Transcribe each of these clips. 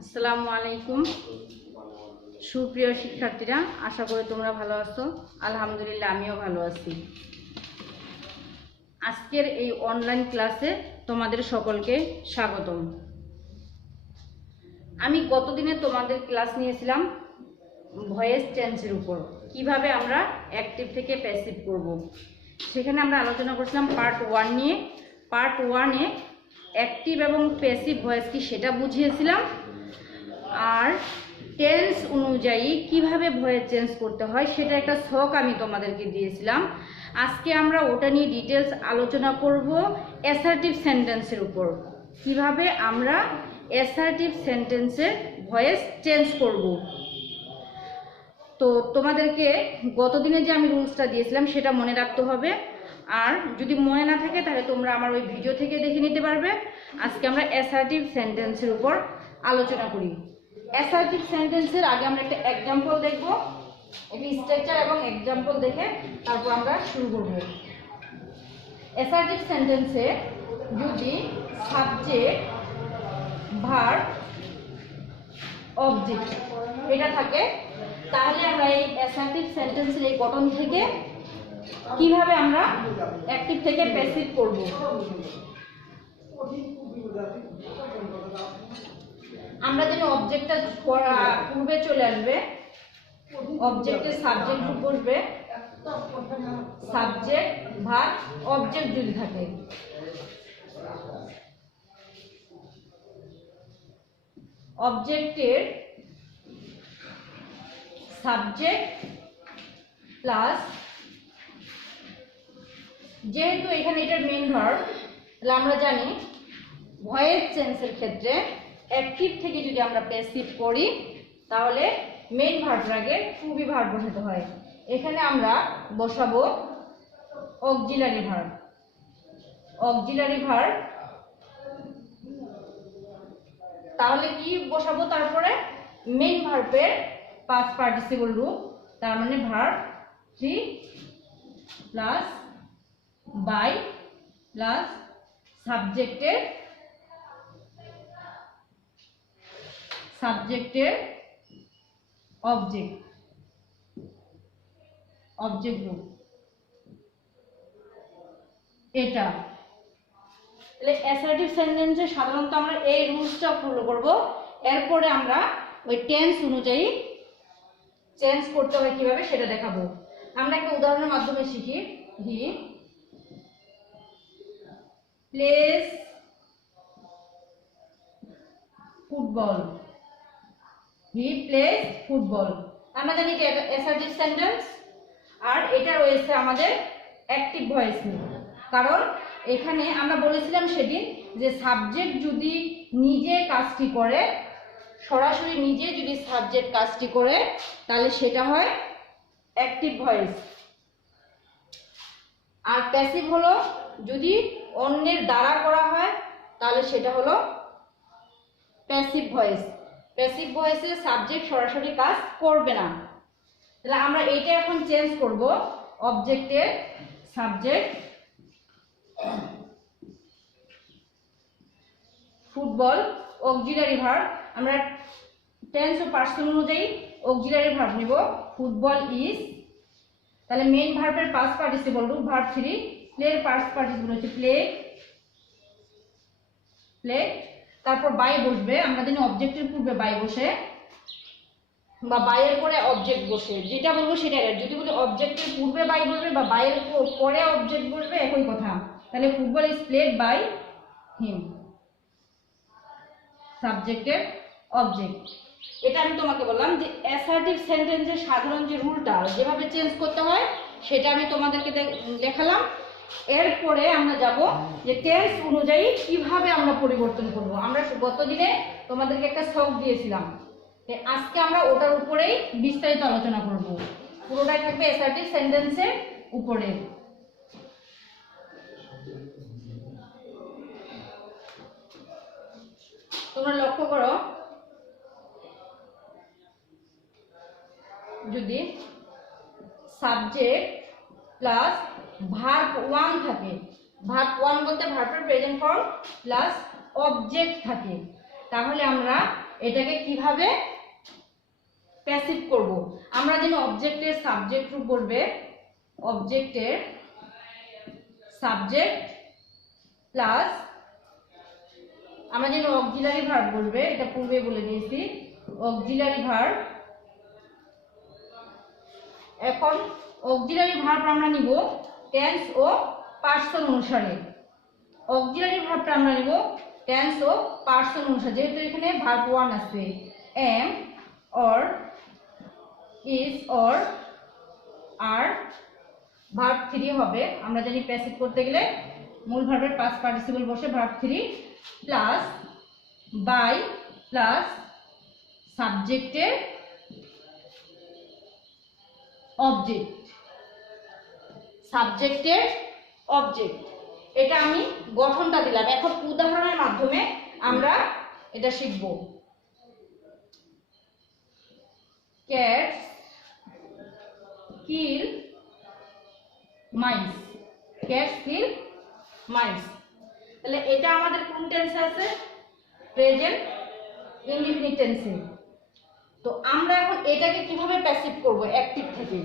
আসসালামু আলাইকুম সুপ্রিয় শিক্ষার্থীরা, আশা করি তোমরা ভালো আছো। আলহামদুলিল্লাহ, আমিও ভালো আছি। আজকের এই অনলাইন ক্লাসে তোমাদের সকলকে স্বাগতম। আমি গতদিনে তোমাদের ক্লাস নিয়েছিলাম ভয়েস চেঞ্জের উপর, কিভাবে আমরা অ্যাক্টিভ থেকে প্যাসিভ করব। সেখানে আমরা আলোচনা করছিলাম পার্ট 1 নিয়ে। পার্ট 1-এ অ্যাক্টিভ এবং প্যাসিভ ভয়েস কি সেটা বুঝিয়েছিলাম, আর টেন্স অনুযায়ী কিভাবে ভয়েস চেঞ্জ করতে হয় সেটা একটা ছক আমি তোমাদেরকে দিয়েছিলাম। আজকে আমরা ওটা নিয়ে ডিটেলস আলোচনা করব অ্যাসার্টিভ সেন্টেন্সের উপর, কিভাবে আমরা অ্যাসার্টিভ সেন্টেন্সের ভয়েস চেঞ্জ করব। তো তোমাদেরকে গতদিনে যে আমি রুলসটা দিয়েছিলাম সেটা মনে রাখতে হবে, আর যদি মনে না থাকে তাহলে তোমরা আমার ওই ভিডিও থেকে দেখে নিতে পারবে। আজকে আমরা অ্যাসার্টিভ সেন্টেন্সের উপর আলোচনা করি। অ্যাসার্টিভ সেন্টেন্সের আগে আমরা একটা এক্সাম্পল দেখব, একটা স্ট্রাকচার এবং এক্সাম্পল দেখে তারপর আমরা শুরু করব। অ্যাসার্টিভ সেন্টেন্সে যদি সাবজেক্ট, ভার্ব, অবজেক্ট এটা থাকে, তাহলে আমরা এই অ্যাসার্টিভ সেন্টেন্সের এই গঠন থেকে কিভাবে আমরা অ্যাক্টিভ থেকে প্যাসিভ করব। আমরা যেন অবজেক্টটা পূর্বে চলে আসবে, অবজেক্টের সাবজেক্ট রূপ বসবে, সাবজেক্ট ভার্ব অবজেক্ট যদি থাকে। অবজেক্টের সাবজেক্ট প্লাস, যেহেতু এখানে এটার মেইন ভার্ব, তাহলে আমরা জানি ভয়েস চেঞ্জের ক্ষেত্রে অ্যাক্টিভ থেকে যদি আমরা প্যাসিভ করি তাহলে মেইন ভার্বের আগে টু বি ভার্ব বসাতে হয়। এখানে আমরা বসাবো অক্সিলারি ভার্ব। অক্সিলারি ভার্ব, তাহলে কি বসাবো? তারপরে মেইন ভার্বের পাস্ট পার্টিসিপল রূপ, তার মানে ভার্ব 3 প্লাস বাই প্লাস সাবজেক্টের অবজেক্ট রূপ এটা। তাহলে অ্যাসার্টিভ সেন্টেন্সে সাধারণত আমরা এই রুলসটা ফলো করব। এরপরে আমরা ওই টেন্স অনুযায়ী চেঞ্জ করতে হয় কিভাবে সেটা দেখাবো। আমরা একটা উদাহরণের মাধ্যমে শিখি। He plays football. He plays football. আমরা জানি যে এটা অ্যাসার্টিভ সেন্টেন্স, আর এটা রয়েছে আমাদের অ্যাক্টিভ ভয়েস নিয়ে। কারণ এখানে আমরা বলেছিলাম সেদিন যে সাবজেক্ট যদি নিজে কাজটি করে, সরাসরি নিজে যদি সাবজেক্ট কাজটি করে তাহলে সেটা হয় অ্যাক্টিভ ভয়েস, আর প্যাসিভ হলো যদি অন্যের দ্বারা করা হয় তাহলে সেটা হলো প্যাসিভ ভয়েস। প্যাসিভ ভয়েসে সাবজেক্ট সরাসরি কাজ করবে না। তাহলে আমরা এইটা এখন চেঞ্জ করব। অবজেক্টের সাবজেক্ট ফুটবল, অক্সিলারি ভার্ব, আমরা টেন্স ও পার্সন অনুযায়ী অক্সিলারি ভার্ব নিব। ফুটবল ইজ, তাহলে মেইন ভার্বের পাস্ট পার্টিসিপল রূপ ভার্ব 3, প্লের পাস্ট পার্টিসিপল হচ্ছে প্লে, তারপর বাই বসবে। আমরা জানি অবজেক্টের পূর্বে বাই বসে বা বাইয়ের পরে অবজেক্ট বসে, যেটা বলবো সেটা। যদি বলি অবজেক্টের পূর্বে বাই বসবে বা বাইয়ের পরে অবজেক্ট বসবে, একই কথা। তাহলে football is played by him, সাবজেক্টের অবজেক্ট। এটা আমি তোমাকে বললাম যে অ্যাসার্টিভ সেন্টেন্সের সাধারণ যে রুলটা যেভাবে চেঞ্জ করতে হয় সেটা আমি তোমাদেরকে দেখালাম। এরপরে আমরা যাব যে টেন্স অনুযায়ী কিভাবে আমরা পরিবর্তন করব। আমরা গতদিনে তোমাদেরকে একটা ছক দিয়েছিলাম, আজকে আমরা ওটার উপরেই বিস্তারিত আলোচনা করব। পুরোটাই থাকবে অ্যাসার্টিভ সেন্টেন্সের উপরে। তোমরা লক্ষ্য করো, যদি সাবজেক্ট প্লাস ভার্ব 1 থাকে, ভার্ব 1 বলতে ভার্বের প্রেজেন্ট ফর্ম প্লাস অবজেক্ট থাকে, তাহলে আমরা এটাকে কিভাবে প্যাসিভ করব। আমরা জানি অবজেক্টের সাবজেক্ট রূপ বলবে অবজেক্টের সাবজেক্ট প্লাস আমরা জানি অক্সিলারি ভার্ব বলবে, এটা পূর্বে বলে দিয়েছি অক্সিলারি ভার্ব। এখন অক্সিলারি ভার্ব আমরা নিব টেন্স ও পার্সন অনুসারে। অক্সিলারি ভার্বটা আমরা নিব টেন্স ও পার্সন অনুসারে, যেহেতু এখানে ভার্ব 1 আছে am or is or are। Verb 3 হবে, আমরা জানি প্যাসিভ করতে গেলে মূল ভার্বের পাস্ট পার্টিসিপল বসে ভার্ব 3 প্লাস বাই প্লাস সাবজেক্টের অবজেক্ট, সাবজেক্টের অবজেক্ট। এটা আমি গঠনটা দিলাম, এখন উদাহরণের মাধ্যমে আমরা এটা শিখব। ক্যাটস কিল মাইস, ক্যাটস কিল মাইস। তাহলে এটা আমাদের কোন টেন্সে আছে? প্রেজেন্ট ইনডিফিনিট টেন্সে। তো আমরা এখন এটাকে কিভাবে প্যাসিভ করব অ্যাক্টিভ থেকে?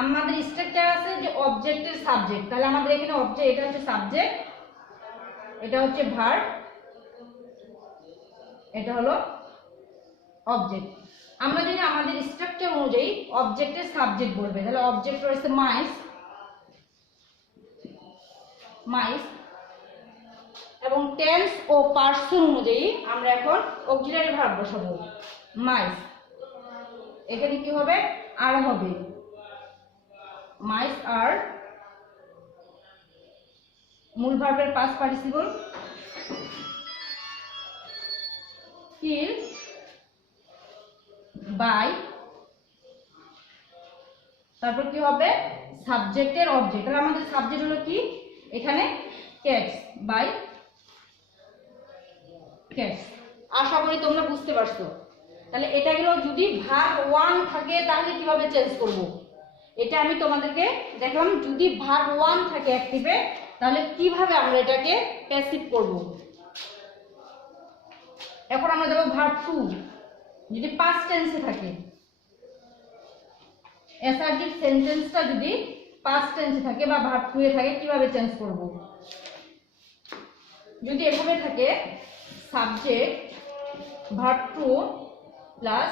আমাদের স্ট্রাকচার আছে যে অবজেক্টের সাবজেক্ট, তাহলে আমাদের এখানে অবজেক্ট, এটা হচ্ছে সাবজেক্ট, এটা হচ্ছে ভার্ব, এটা হলো অবজেক্ট। আমরা জানি আমাদের স্ট্রাকচার অনুযায়ী অবজেক্টের সাবজেক্ট বলবে, তাহলে অবজেক্ট রয়েছে মাইস, মাইস, এবং টেন্স ও পার্সন অনুযায়ী আমরা এখন অক্সিলারি ভার্ব বসাবো মাইস। এখানে কি হবে? আর হবে, মাইস আর মূল ভার্বের পাস্ট পার্টিসিপল কিল বাই, তারপর কি হবে? সাবজেক্টের অবজেক্ট। তাহলে আমাদের সাবজেক্ট হলো কি এখানে? Cats by cats. আশা করি তোমরা বুঝতে পারছো। তাহলে এটা গেল যদি ভার্ব 1 থাকে তাহলে কিভাবে চেঞ্জ করব, এটা আমি তোমাদেরকে দেখলাম। যদি ভার্ব 1 থাকে অ্যাক্টিভে তাহলে কিভাবে আমরা এটাকে প্যাসিভ করব। এখন আমরা দেখব ভার্ব 2 যদি পাস্ট টেন্সে থাকে, অ্যাসার্টিভ সেন্টেন্সটা যদি পাস্ট টেন্সে থাকে বা ভার্ব 2 এ থাকে কিভাবে চেঞ্জ করব। যদি এভাবে থাকে সাবজেক্ট ভার্ব 2 প্লাস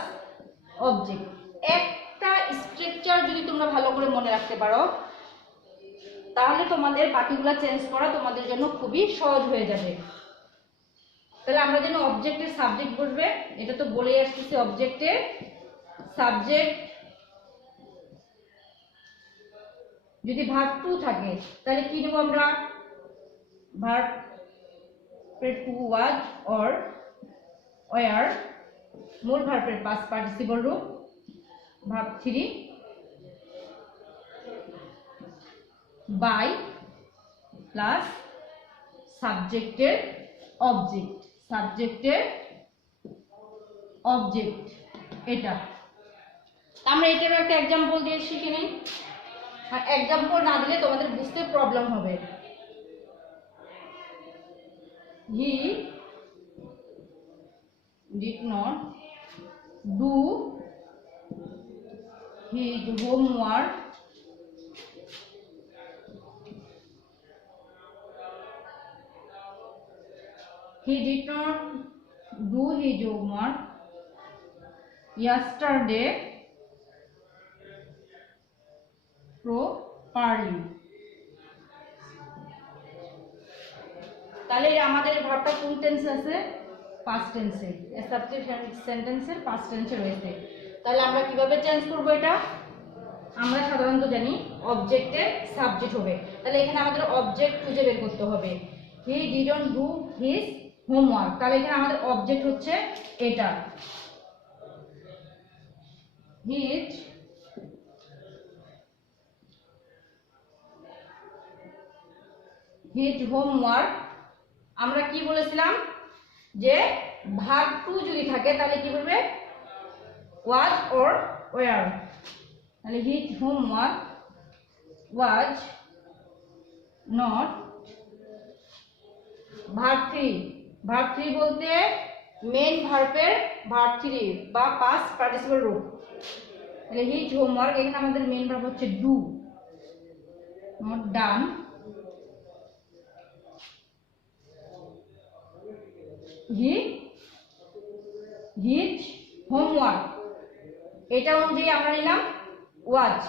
অবজেক্ট, একটা স্ট্রাকচার যদি তোমরা ভালো করে মনে রাখতে পারো তাহলে তোমাদের বাকিগুলো চেঞ্জ করা তোমাদের জন্য খুবই সহজ হয়ে যাবে। তাহলে আমরা যেন অবজেক্টের সাবজেক্ট বসবে, এটা তো বলেই আসতেছি অবজেক্টের সাবজেক্ট যদি ভার্ব 2 থাকে তাহলে কি নেব আমরা? ভার্ব 2 ওয়াজ অর ওয়ার, মূল ভার্বের পাস্ট পার্টিসিপল রূপ ভার্ব 3 বাই প্লাস সাবজেক্টের অবজেক্ট, সাবজেক্টের অবজেক্ট। এটা আমরা এটারও একটা এক্সাম্পল দিয়ে শিখে নিই, আর এক্সাম্পল না দিলে তোমাদের বুঝতে প্রবলেম হবে। হি did not do his homework he did not do his homework yesterday properly। তাহলে আমাদের ভার্বটা কোন টেন্সে আছে? পাস্ট টেন্সে, অ্যাসার্টিভ সেন্টেন্সের পাস্ট টেন্সে রয়েছে। তাহলে আমরা কিভাবে চেঞ্জ করব এটা? আমরা সাধারণত জানি অবজেক্টের সাবজেক্ট হবে, তাহলে এখানে আমাদের অবজেক্ট খুঁজে বের করতে হবে। He didn't do his homework, তাহলে এখানে আমাদের অবজেক্ট হচ্ছে এটা হিজ হোমওয়ার্ক। আমরা কি বলেছিলাম যে ভার্ব 2 যদি থাকে তাহলে কি বলবে? Was or were. তাহলে his homework was not, verb 3 verb 3 বলতে মেইন ভার্বের ভার্ব 3 বা পাস্ট পার্টিসিপল রূপ। তাহলে হিজ হোমওয়ার্ক, এখানে আমাদের মেইন ভার্ব হচ্ছে do, not done. His homework, এটা অনুযায়ী আমরা নিলাম ওয়াজ।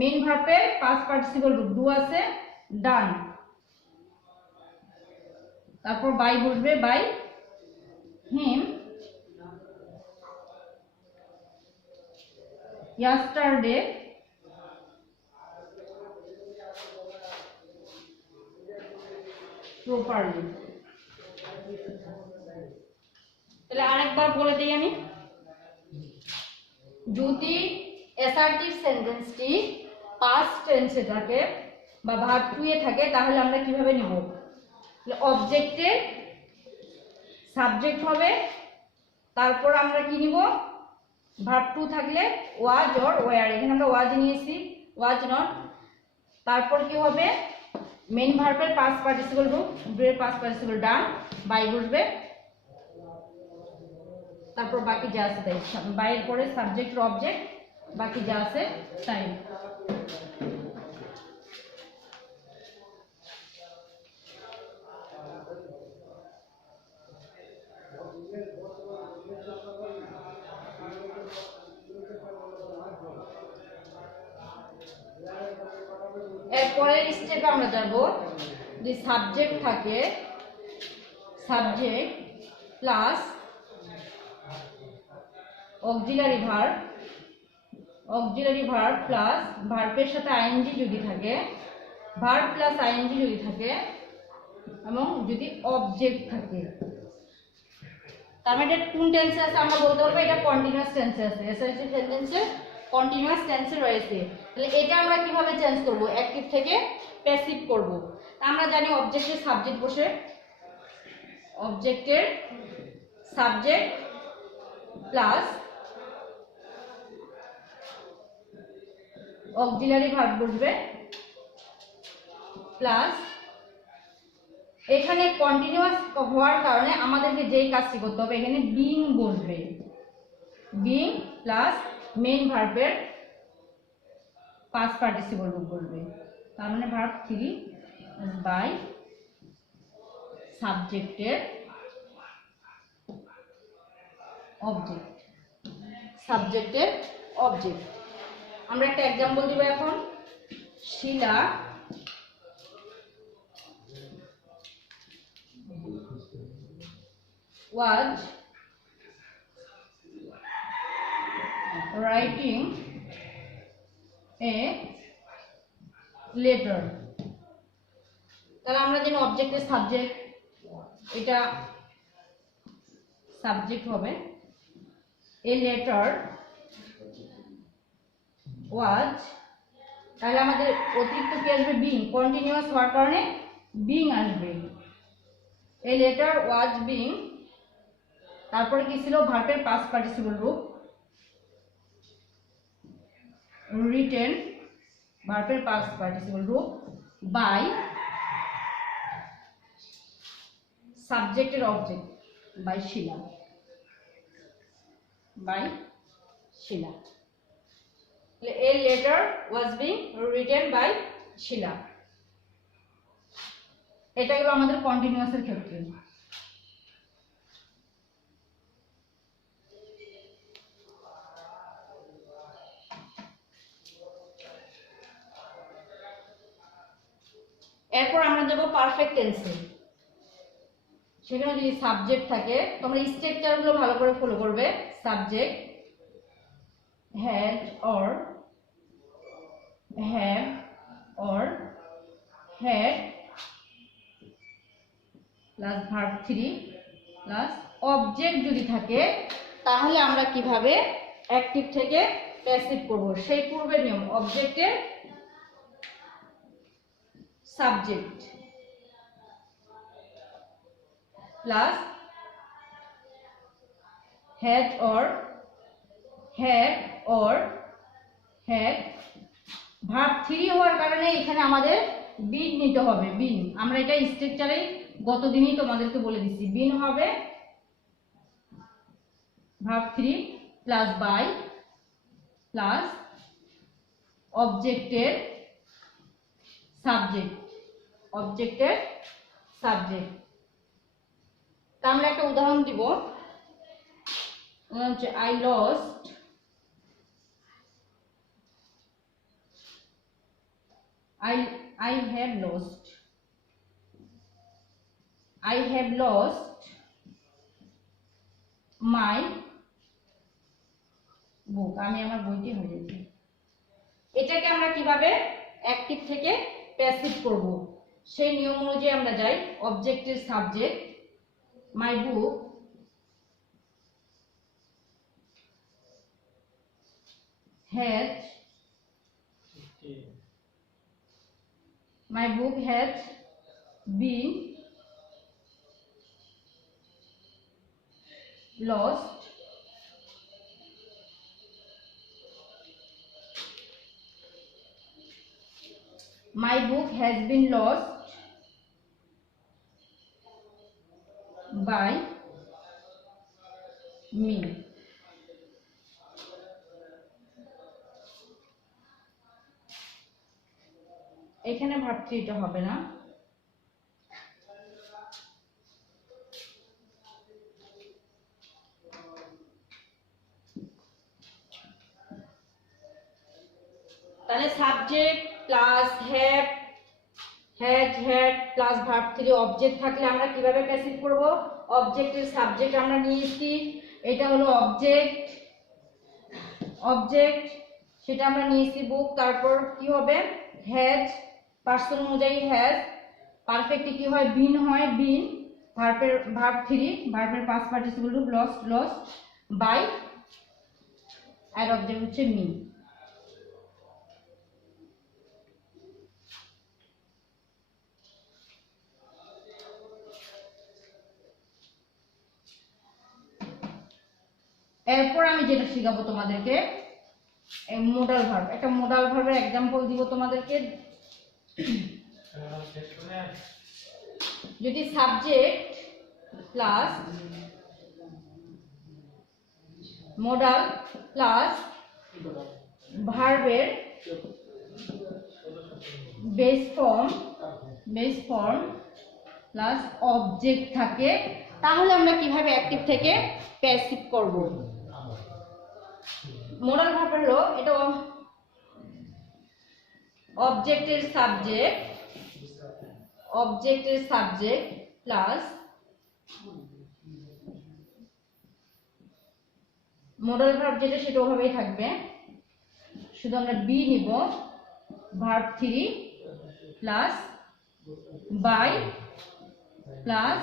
মেইন ভার্বের পাস্ট পার্টিসিপল রূপ ডু আছে, ডান, তারপর বাই বসবে, বাই হিম yesterday properly। তাহলে আরেকবার বলে দিই আমি, যদি অ্যাসার্টিভ সেন্টেন্সটি পাস্ট টেন্সে থাকে বা ভার্ব 2 এ থাকে তাহলে আমরা কিভাবে নিব? অবজেক্টের সাবজেক্ট হবে, তারপর আমরা কি নিব? ভার্ব 2 থাকলে ওয়াজ অর ওয়্যার, এখানে আমরা ওয়াজ নিয়েছি, ওয়াজ নট। তারপর কি হবে? মেইন ভার্বের পাস্ট পার্টিসিপল রূপ, ডু এর পাস্ট পার্টিসিপল ডান, বাই বসবে, তারপর বাকি যা আছে তাই, বাইয়ের পরে সাবজেক্ট আর অবজেক্ট, বাকি যা আছে তাই। এরপরের স্টেপে আমরা যাব, যদি সাবজেক্ট থাকে, subject plus auxiliary verb, auxiliary verb plus ভার্বের সাথে আইএনজি যদি থাকে, ভার্ব প্লাস আইএনজি যদি থাকে, এবং যদি অবজেক্ট থাকে, তার মানে এটা কোন টেন্সে আছে আমরা বলতে পারবো এটা কন্টিনিউয়াস টেন্সে আছে, এসএসসি সেন্টেন্সে কন্টিনিউয়াস টেন্সে রয়েছে। তাহলে এটা আমরা কিভাবে চেঞ্জ করব? অ্যাক্টিভ থেকে প্যাসিভ করব। আমরা জানি অবজেক্টের সাবজেক্ট বসে, অবজেক্টের সাবজেক্ট প্লাস অক্সিলারি ভার্ব বসবে, প্লাস এখানে কন্টিনিউয়াস হওয়ার কারণে আমাদেরকে যেই কাজটি করতে হবে, এখানে বিং বসবে, বিং প্লাস মেইন ভার্বের পাস্ট পার্টিসিপল রূপ বসবে, তার মানে ভার্ব 3 বাই সাবজেক্টের অবজেক্ট, সাবজেক্টের অবজেক্ট। আমরা একটা এক্সাম্পল দিব এখন। শিলা was writing a letter। তাহলে আমরা জানি অবজেক্টের সাবজেক্ট, এটা সাবজেক্ট হবে, a letter was, তাহলে আমাদের অতিরিক্ত কি আসবে? বিং, কন্টিনিউয়াস হওয়ার কারণে বিং আসবে, a letter was being, তারপরে কি ছিল? ভার্বের পাস্ট পার্টিসিপল রূপ, রিটেন, ভার্বের পাস্ট পার্টিসিপল রূপ, বাই সাবজেক্টের object, by Shila, by Shila. A letter was being written by Shila. এটা হলো আমাদের কন্টিনিউয়াসের ক্ষেত্রে। এরপর আমরা যাব পারফেক্ট টেন্সে। সেখানে যদি সাবজেক্ট থাকে, তোমরা স্ট্রাকচারগুলো ভালো করে ফলো করবে। Subject had or have or had plus verb 3 plus object যদি থাকে তাহলে আমরা কিভাবে অ্যাক্টিভ থেকে প্যাসিভ করব সেই পূর্বের নিয়ম। অবজেক্টের subject plus had or had verb 3 হওয়ার কারণে এখানে আমাদের বিন নিতে হবে, বিন। আমরা এটা স্ট্রাকচারে গত দিনই তোমাদেরকে বলে দিচ্ছি। বিন হবে ভার্ব 3 প্লাস বাই প্লাস অবজেক্টের সাবজেক্ট, অবজেক্টের সাবজেক্ট। তা আমরা একটা উদাহরণ দিব, হচ্ছে I lost, I have lost, I have lost my book, আমি আমার বইটি হারিয়েছি। এটাকে আমরা কিভাবে অ্যাক্টিভ থেকে প্যাসিভ করব সেই নিয়ম অনুযায়ী আমরা যাই। অবজেক্টের subject my book had, my book had been lost my book has been lost by me। এখানে ভার্ব 3 টা হবে না, তাহলে subject plus have, has, had plus verb 3 object থাকলে আমরা কিভাবে প্যাসিভ করব? অবজেক্টের সাবজেক্ট আমরা নিয়েছি, এটা হলো অবজেক্ট, অবজেক্ট সেটা আমরা নিয়েছি বুক। তারপর কি হবে? হ্যাজ, পার্সন অনুযায়ী হ্যাজ। পারফেক্টলি কি হয়? বিন হয়, বিন। ভার্বের ভার্ব 3, ভার্বের পাস্ট পার্টিসিপল রূপ লস্ট, লস্ট বাই, আর অবজেক্ট হচ্ছে মি। এরপর আমি যেটা শেখাবো তোমাদেরকে মোডাল ভার্ব। একটা মোডাল ভার্বের एग्जांपल দিব তোমাদেরকে। যদি সাবজেক্ট প্লাস মোডাল প্লাস ভার্বের বেস ফর্ম প্লাস অবজেক্ট থাকে, তাহলে আমরা কিভাবে অ্যাক্টিভ থেকে প্যাসিভ করব? মোডাল ভার্ব হলো এটা অবজেক্টের সাবজেক্ট প্লাস মোডাল ভার্ব যেটা সেটা ওভাবেই থাকবে, শুধু আমরা বি নিব। ভার্ব 3 প্লাস বাই প্লাস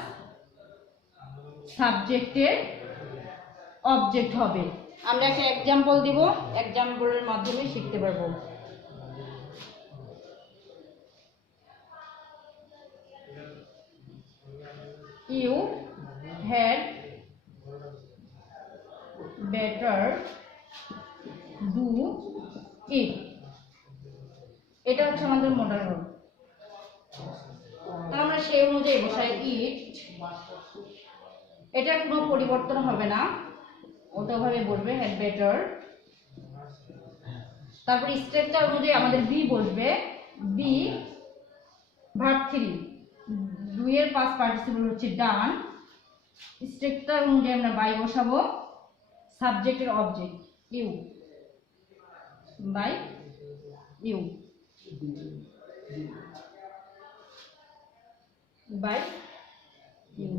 সাবজেক্টের অবজেক্ট হবে। আমরা একটা एग्जांपल দিব, एग्जांपलेর মাধ্যমে শিখতে পারবো। You had better do it, এটা হচ্ছে আমাদের মোডাল ভার্ব। তাহলে আমরা সেই অনুযায়ী বসাই ইট, এটা কোনো পরিবর্তন হবে না, ওটা ভাবে বসবে হ্যাড বেটার। তারপর স্ট্রাকচার অনুযায়ী আমাদের বি বসবে, বি ভার্ব 3 দুই এর পাস্ট পার্টিসিপল হচ্ছে ডান। স্ট্রাকচার অনুযায়ী আমরা বাই বসাবো, সাবজেক্টের object you, by you, by you.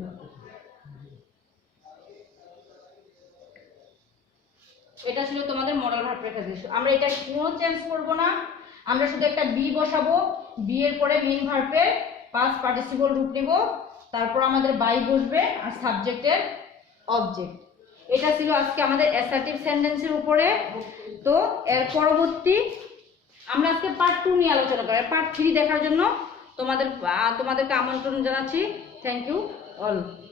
এটা ছিল তোমাদের মডেল ভার্ব রেখেছি। আমরা এটা কোনো চেঞ্জ করব না, আমরা শুধু একটা বি বসাবো, বি এর পরে মেইন ভার্বের পাস্ট পার্টিসিপল রূপ নেব, তারপর আমাদের বাই বসবে আর সাবজেক্টের অবজেক্ট। এটা ছিল আজকে আমাদের অ্যাসার্টিভ সেন্টেন্সের উপরে। তো এর পরবর্তী আমরা আজকে পার্ট 2 নিয়ে আলোচনা করব। পার্ট 3 দেখার জন্য তোমাদেরকে আমন্ত্রণ জানাচ্ছি। Thank you all.